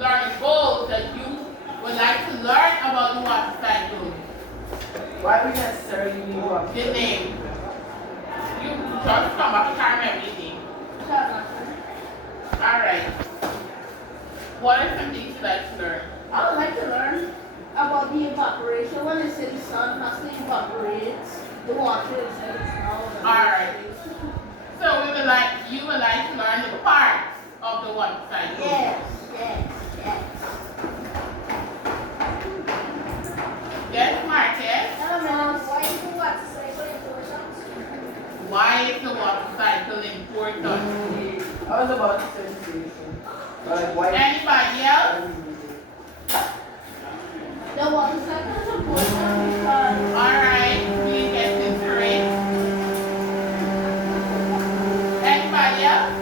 learning goals that you would like to learn about the water cycle? Why we necessarily need water? The name. You just come up, you can't remember the name. Alright. What are some things you'd like to learn? I would like to learn about the evaporation. When it's in the sun, constantly evaporates. The water is in the snow. Alright. So you would like to learn the parts of the water cycle? Yes, yes, yes. Yes, Marcus? Why is the water cycle important? Why is the water cycle important? I was about to say why? Anybody else? The water cycle is important because Alright, we get this correct. Anybody else?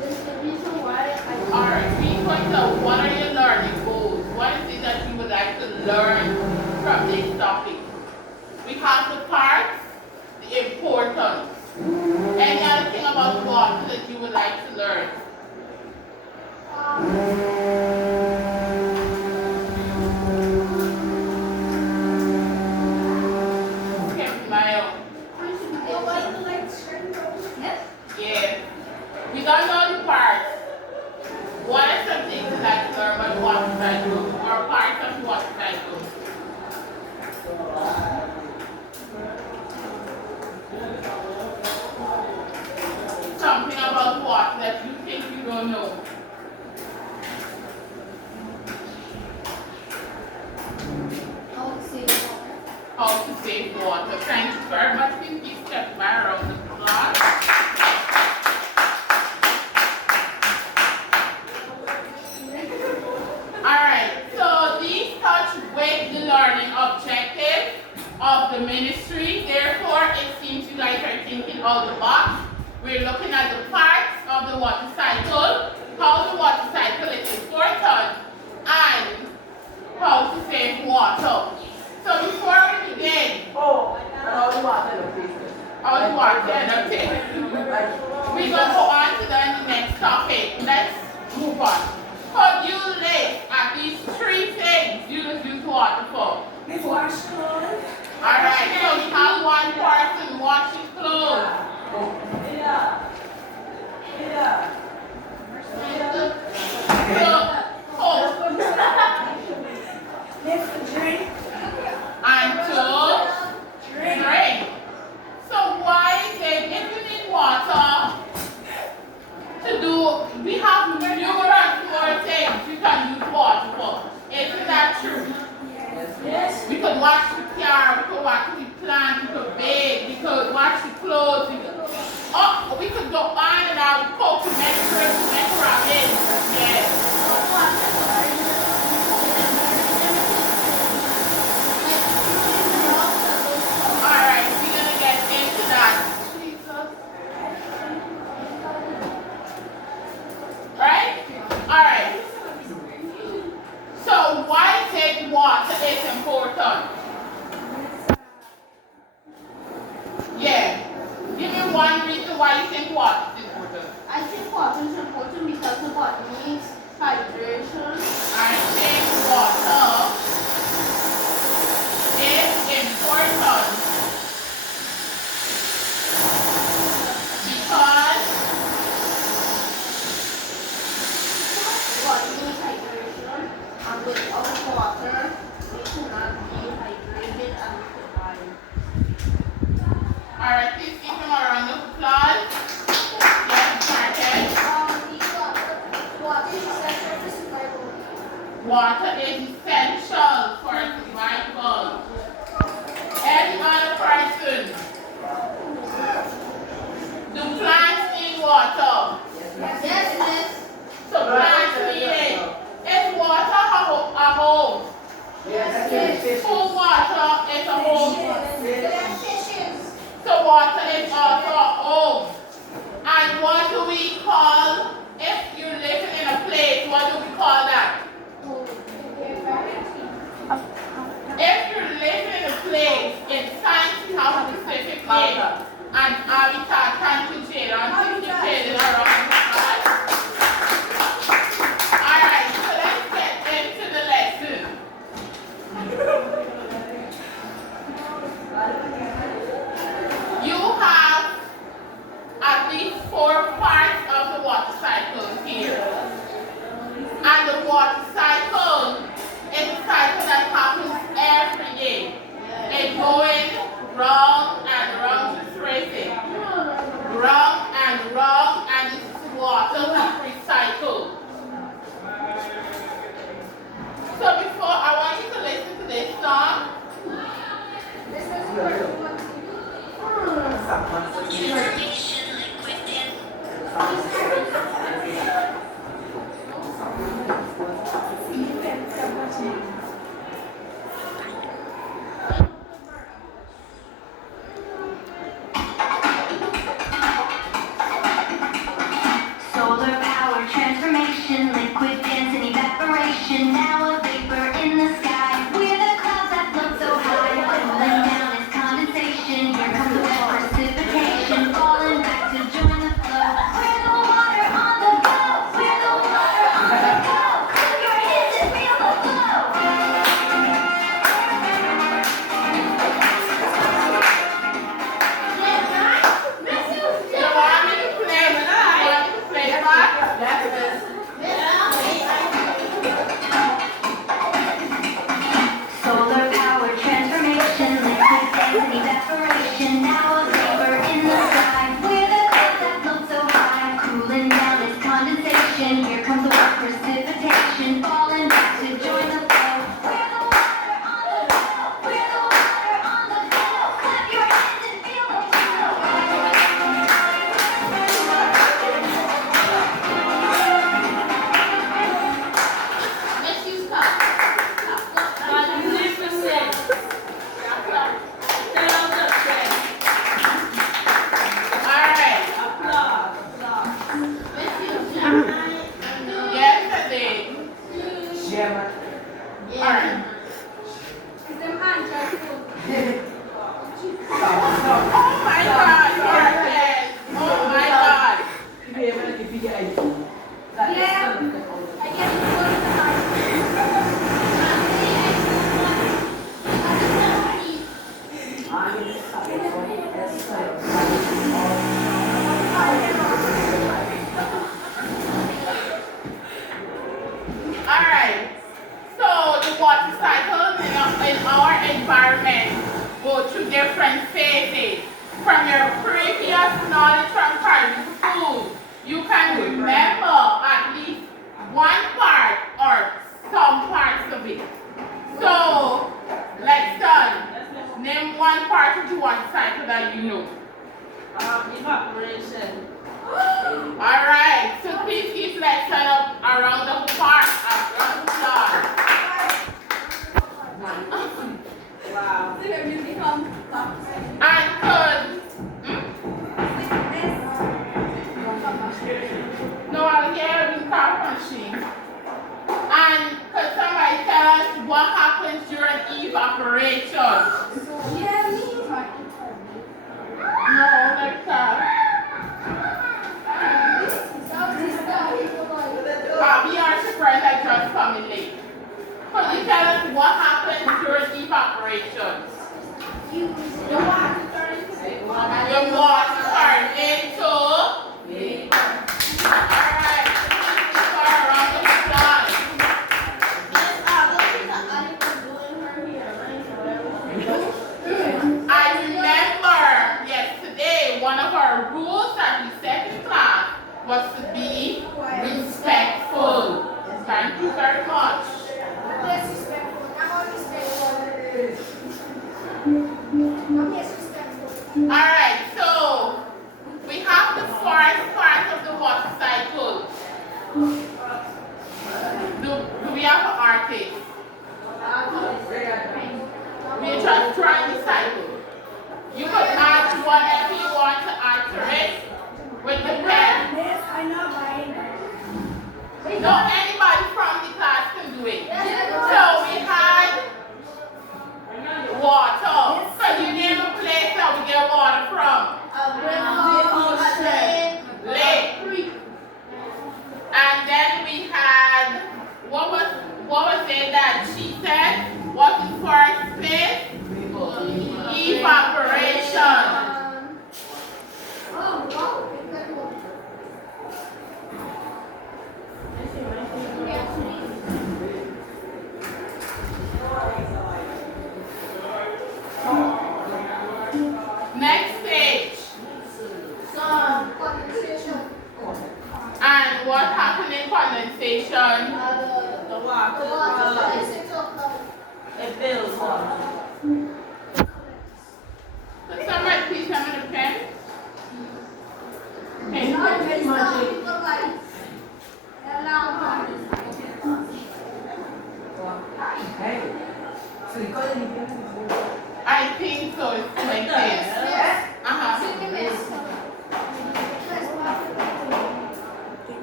this is the reason why I Alright, 3 points out. What are your learning goals? What is it that you would like to learn from this topic? We have the parts, the importance. Any other thing about water that you would like to learn? Okay, Mayo. Yeah. We don't know the parts. What are some things you'd like to learn about the water cycle or parts of the water cycle? Something about water that you think you don't know. How to save water. Thank you very much. Please step by around the clock. Alright, so these touch with the learning objective of the ministry. Therefore, it seems you guys are thinking out the box. We're looking at the parts of the water cycle, how the water cycle is important, and how to save water. So before we begin, All the water in the places. how the water energy, we're going to go on to the next topic. Let's move on. Could you list at least 3 things you use water for? wash clothes. Alright, so we have one person washing clothes. So, Drink. and to drink. So why is it if you need water to do, we have numerous more things you can use water for. Isn't that true? Yes. We could wash the car, we could wash the plant, we could bathe, we could wash the clothes, we could go on and on, cook, make ramen. Yes. Alright, we're gonna get into that. Right? Alright. So why take water is important? Yeah. Give me one reason why you think water is important. I think water is important because the body needs hydration. I think water is important because The body needs hydration, and without water, we cannot be hydrated and we could die. alright, please give him a round of applause. Yes, Marcus. Water is essential for survival. Water is essential for survival. Any other person? Do plants need water? Yes, miss. So plants need it. Is water a home? Yes. Full water is a home. Fishes. So water is also a home. And what do we call, if you're living in a place, what do we call that? If you're living in a place, in science we have a specific name. and habitat. Thank you, Jalen. Thank you, Jalen. Around the class. Alright, so let's get into the lesson. You have at least 4 parts of the water cycle here. And the water cycle is a cycle that happens every day. It's going round and round, just raise it. Round, and this is water that recycles. So before, I want you to listen to this song. Solar power transformation, liquid dance and evaporation. Now a vapor in the sky. We're the clouds that float so high. Cooling down is condensation. Here comes the wet precipitation. Falling back to join the flow. We're the water on the go. We're the water on the go. Clap your hands and feel the flow. You want me to play? You want me to play back? Solar power transformation, liquid dance and evaporation. Now a vapor in the sky. We're the clouds that float so high. Cooling down is condensation. Here comes the wet precipitation. Falling back to join the flow. We're the water on the go. We're the water on the go. Clap your hands and feel the flow. Let's use cup. Magnificent. Alright. Applause. Let's use jam. Yesterday. Chairman. Alright. Oh my God, Marcus. Oh my God. If you ever if you get a that is still the Alright. So the water cycle in our environment go through different phases. From your previous knowledge from primary school, you can remember at least one part or some parts of it. So, let's start. Name one part of the water cycle that you know. Evaporation. Alright, so please give Lexa a round of applause. Wow. And third, no, I'll hear the car machine. And could somebody tell us what happens during evaporation? No, Lexa. We are surprised that just coming late. Could you tell us what happens during evaporation? The water turns into Alright, for a round of applause. I remember yesterday one of our rules that we set in class was to be respectful. Thank you very much. Alright, so we have the first part of the water cycle. Do we have an artist? We're just trying the cycle. You could add whatever you want to add to it. sanitation. The water. It builds water. Could somebody please have me the pen? Pen. Hey. So you call it I think so. It's like this. Uh-huh.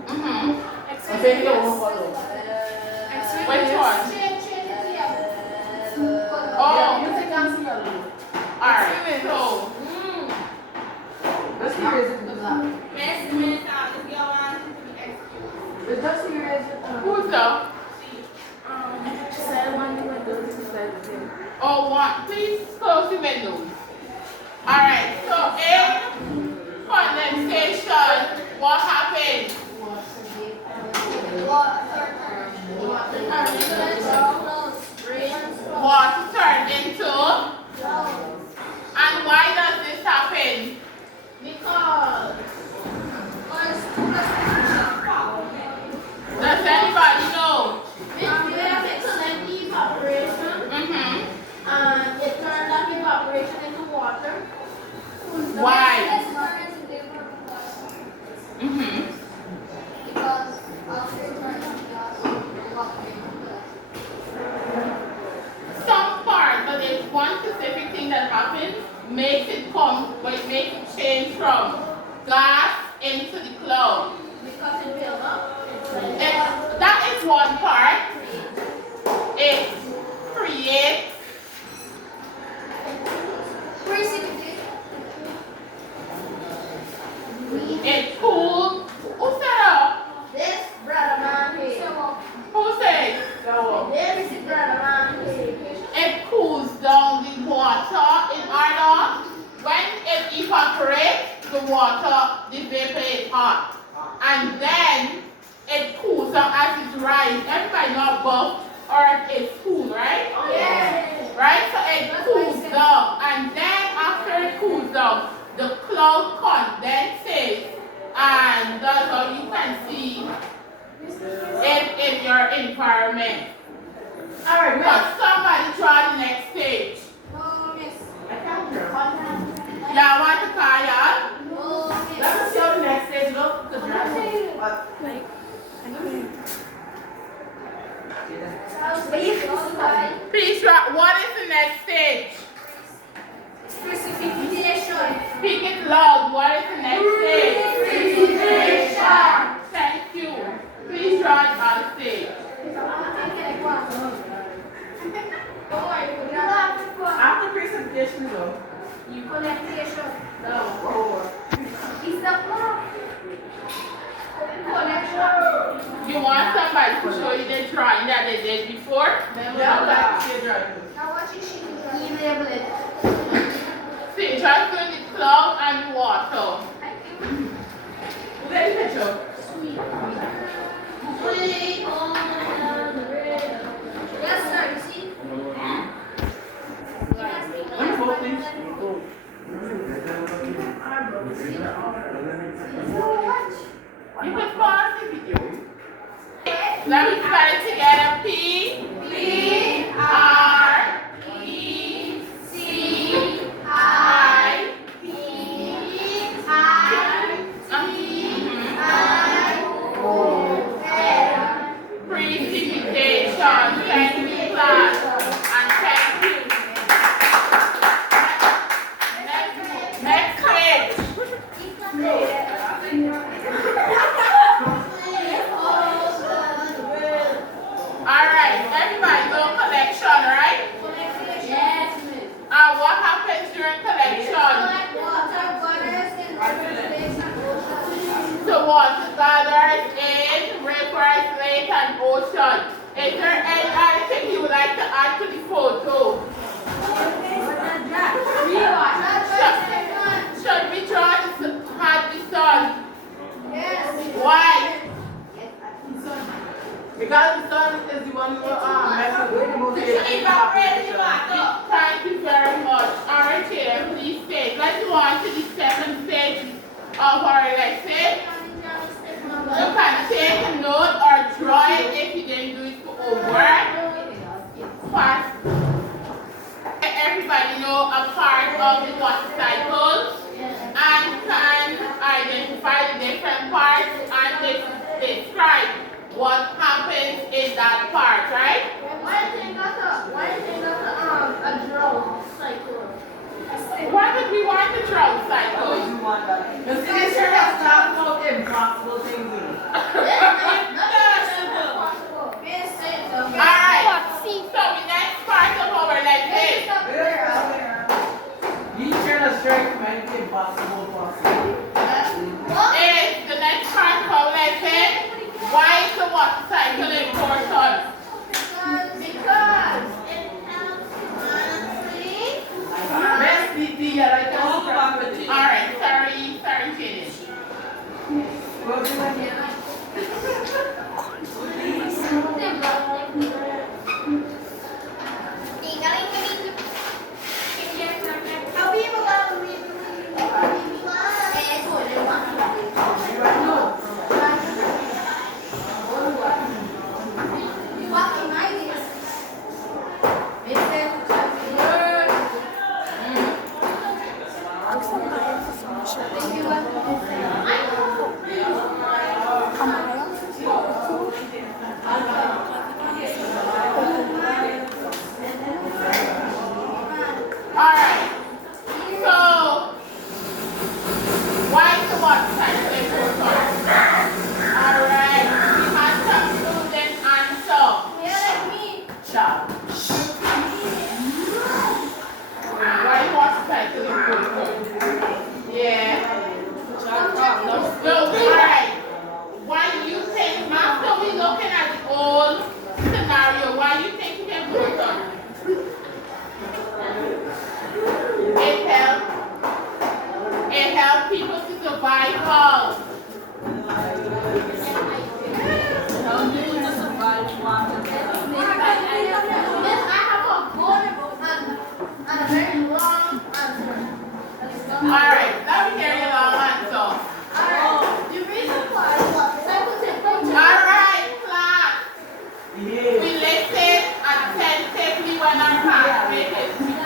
Mm-hmm. Which one? Oh, alright. So, Let's hear it. Just hear it. who's up? Oh, one. Please close the windows. Alright. So, in condensation, what happens? Water turns into. And why does this happen? Does anybody know? Mm-hmm. It turned that evaporation into water. Why? Mm-hmm. Because after it turned Some part, but there's one specific thing that happens, makes it change from gas into the cloud. because it built up. That is one part. It creates. It cools. Who said up? This brother man here. Who said? This is brother man here. It cools down the water in order. When it evaporates, the water, the vapor is hot. And then it cools down as it rises. Everybody know above earth is cool, right? Yes. Right? So it cools down. And then after it cools down, the cloud condenses. And that's how you can see it in your environment. Alright, now somebody try the next stage. Y'all want to call y'all? Let me see how the next stage looks. Please try. What is the next stage? Precipitation. Speak it loud. What is the next stage? Precipitation. Thank you. Please try it on stage. After precipitation is over. Collection. No, or. It's the collection. You want somebody to show you the drawing that they did before? Now Now what is she doing? Label it. See, try to the cloud and water. Who got the picture? Sweet on the river. Yes, sir. You see? Wonderful, please. You can pause the video. Let me try it together. P R E C I P I Precipitation. Thank you, class. And thank you. Next page. Alright, everybody know collection, right? Yes, miss. What happens during collection? The water gathers in rivers, lakes, and ocean. Is there any other thing you would like to add to the photo? Should we draw the sun? Why? Because the sun is the one who messes with the most Thank you very much. Alright, here, please stay. Let's go on to the second stage of our lesson. You can take a note or draw water cycle important? Because it helps humanity. Rest the like All back with it. Alright, sorry, Jaden. Alright, so why is the water cycle important? Alright, we have some student answer. Child. Why water cycle important? Yeah. No, alright. Why do you think, after we looking at the old scenario, why do you think it's important? It helps people to survive well. Help people to survive water. Alright, let me hear your long answer. Alright, class. We listen attentively when our classmate is speaking.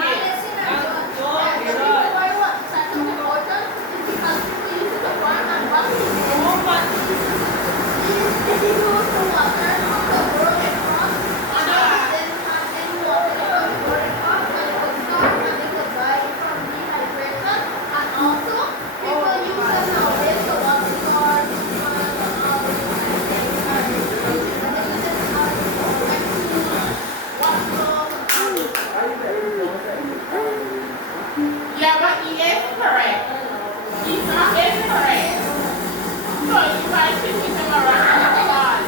Yeah, but he is correct. He's not incorrect. So you guys should give him a round of applause.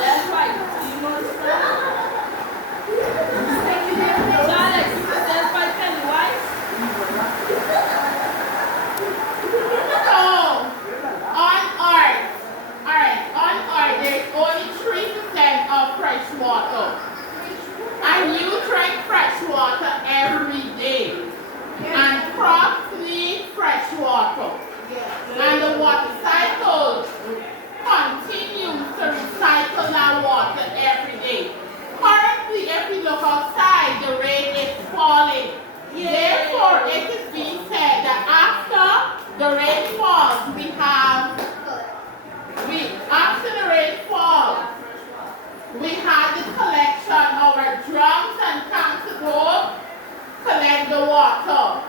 That's right. You know Alex, that's by Pennywise. So, on Earth, there's only 3% of fresh water. And you drink fresh water every day. And crops need fresh water. And the water cycle continues to recycle that water every day. Currently, if you look outside, the rain is falling. Therefore, it is being said that after the rain falls, after the rain falls, we had the collection of our drums and tanks to go collect the water.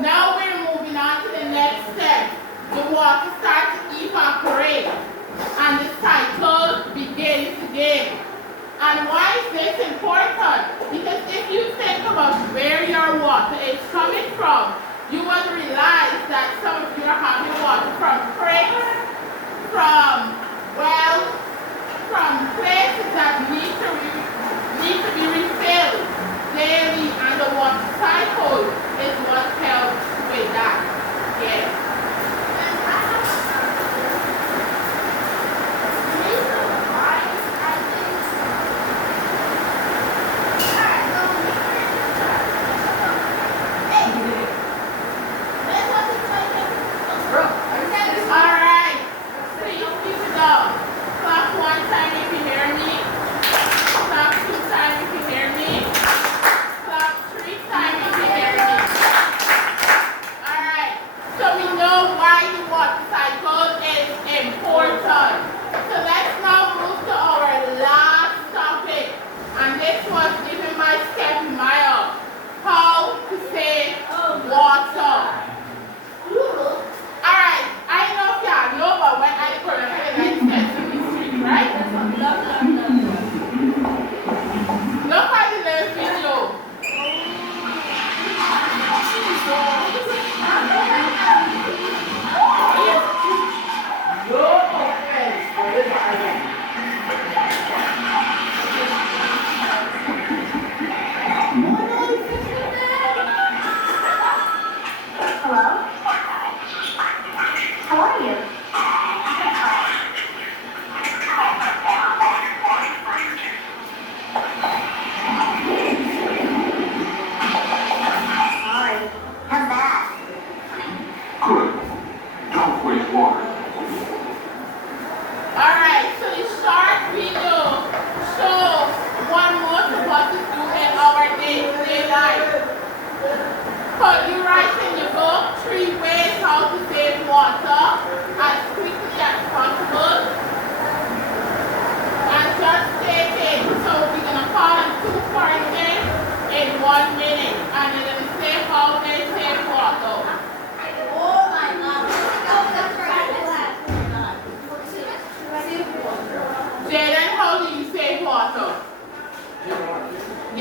Now we're moving on to the next step. The water starts to evaporate and the cycle begins again. And why is this important? Because if you think about where your water is coming from, you will realize that some of you are having water from creeks, from wells, from places that need to be refilled daily, and the water cycle is what helps with that. Yes. Alright, please keep it up.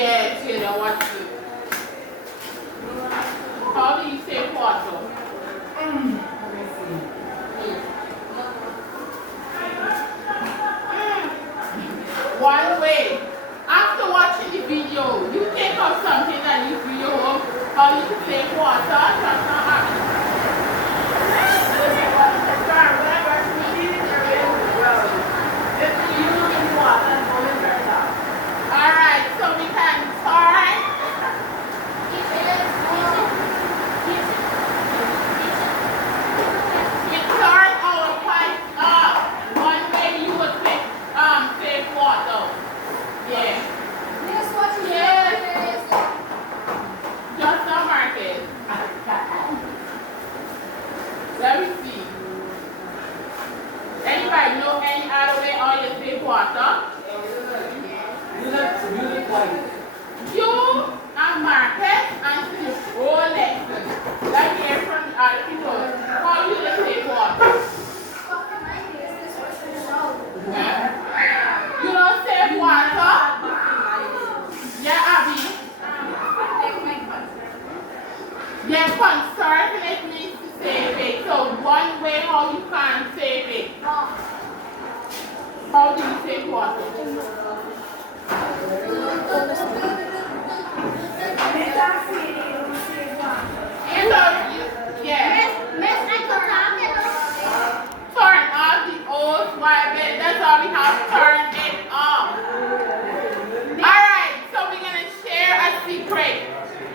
Yes, you know what to do. How do you save water? One way. After watching the video, you take out something and you video of how you save water. That's not happening. Alright, so we can turn. We turn our pipe up. One way you would save water. Yeah. Just the market. Let me see. Anybody know any other way how you save water? You and Marcus and this whole lesson. Let's hear from the other people. How you save water? Yeah. You don't save water? Yeah, Abby. They're concerned it needs to save it. So one way how you can save it. How do you save water? Turn off the old wire bed. That's all we have. Turn it off. Alright, so we're going to share a secret.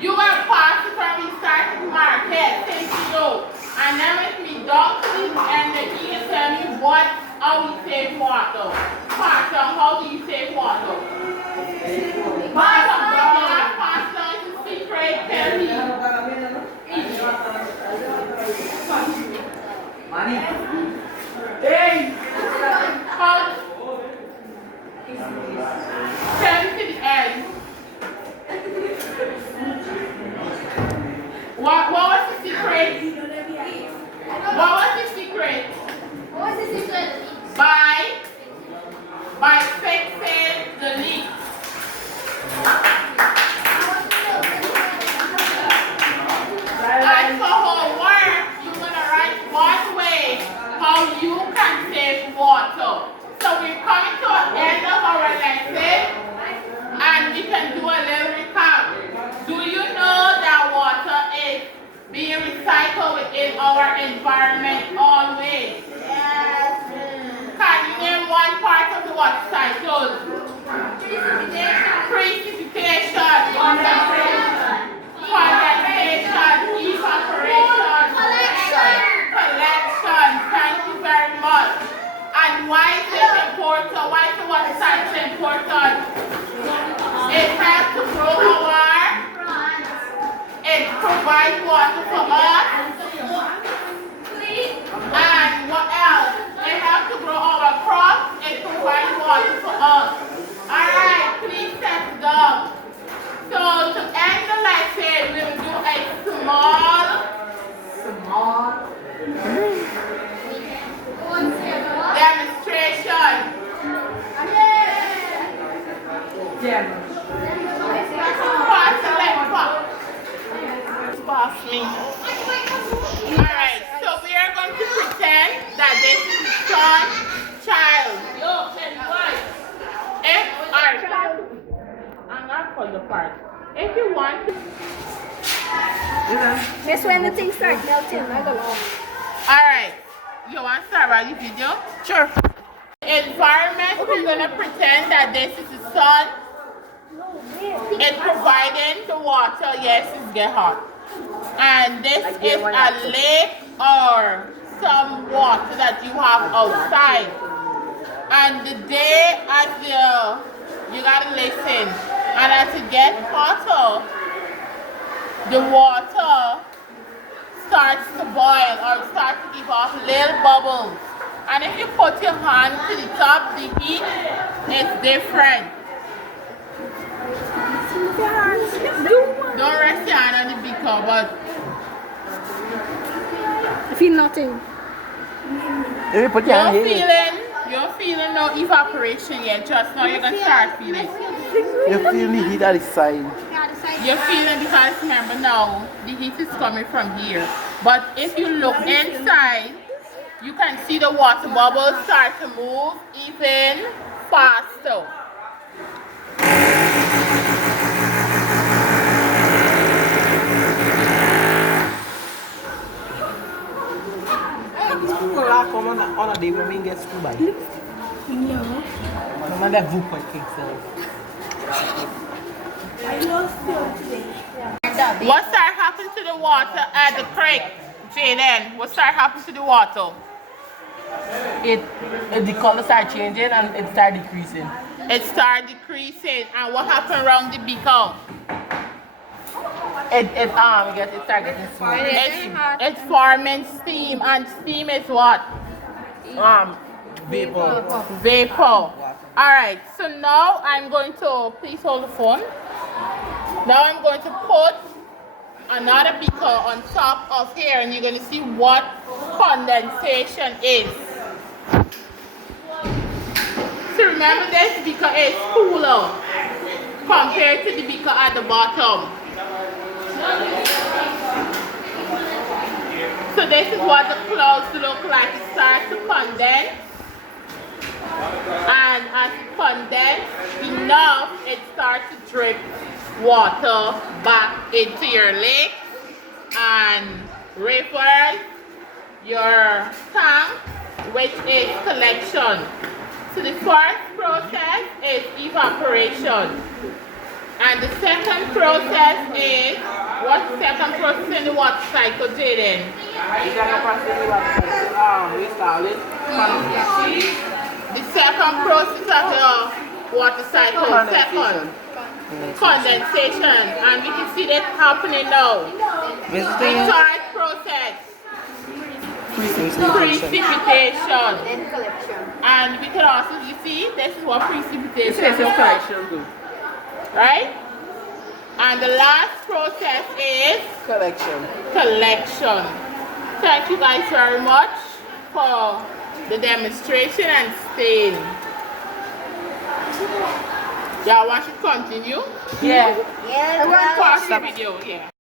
You're going to pass it when we start to market. Take it out. And then with me down to the end, then you can tell me how we save water. Pastor, how do you save water? Pastor, it's a secret. Tell me. Money. Hey! How? Tell me to the end. What was the secret? What was the secret? By fixing the leak. And for homework, you're going to write one way how you can save water. So we're coming to the end of our lesson and we can do a little recap. Do you know that water is being recycled within our environment always? Yes. Can you name one part of the water cycle? Precipitation, condensation, evaporation, collection. Thank you very much. And why is this important? Why is the water cycle important? It helps to grow our, it provides water for us. And what else? It helps to grow our crops. It provides water for us. Alright, please set it up. So to end the lesson, we will do a small demonstration. Pass me. Alright, so we are going to pretend that this is the sun child. I'm not for the part. If you want to. Miss, when the thing starts melting, I go on. Alright, you want to start about the video? Sure. Environment, we're going to pretend that this is the sun. It's providing the water. Yes, it's get hot. And this is a lake or some water that you have outside. And the day as you gotta listen. And as it gets hotter, the water starts to boil or starts to give off little bubbles. And if you put your hand to the top, the heat is different. Don't rest your hand on the beaker, but I feel nothing. you're feeling no evaporation yet. Just now you're gonna start feeling. You feel the heat at the side. You're feeling because remember now the heat is coming from here. But if you look inside, you can see the water bubbles start to move even faster. People like come on a day when we get school by. No. No man that vote for itself. What start happening to the water at the creek, Jaden? What start happening to the water? The color start changing and it start decreasing. It start decreasing, and what happened around the beaker? It start getting small. It's forming steam, and steam is what? Vapor. Vapor. Alright, so now I'm going to, please hold the phone. Now I'm going to put another beaker on top of here, and you're going to see what condensation is. So remember, this beaker is cooler compared to the beaker at the bottom. So this is what the clouds look like. It starts to condense, and as it condenses enough, it starts to drip water back into your lake and rivers, your tank, which is collection. So the first process is evaporation. And the second process is, what's the second process in the water cycle, Jaden? The second process of the water cycle, second, condensation. And we can see that happening now. The third process, precipitation. And we can also, you see, this is what precipitation is. Right? And the last process is Collection. collection. Thank you guys very much for the demonstration and staying. Y'all want to continue? Yeah. Yeah. Pause the video, yeah.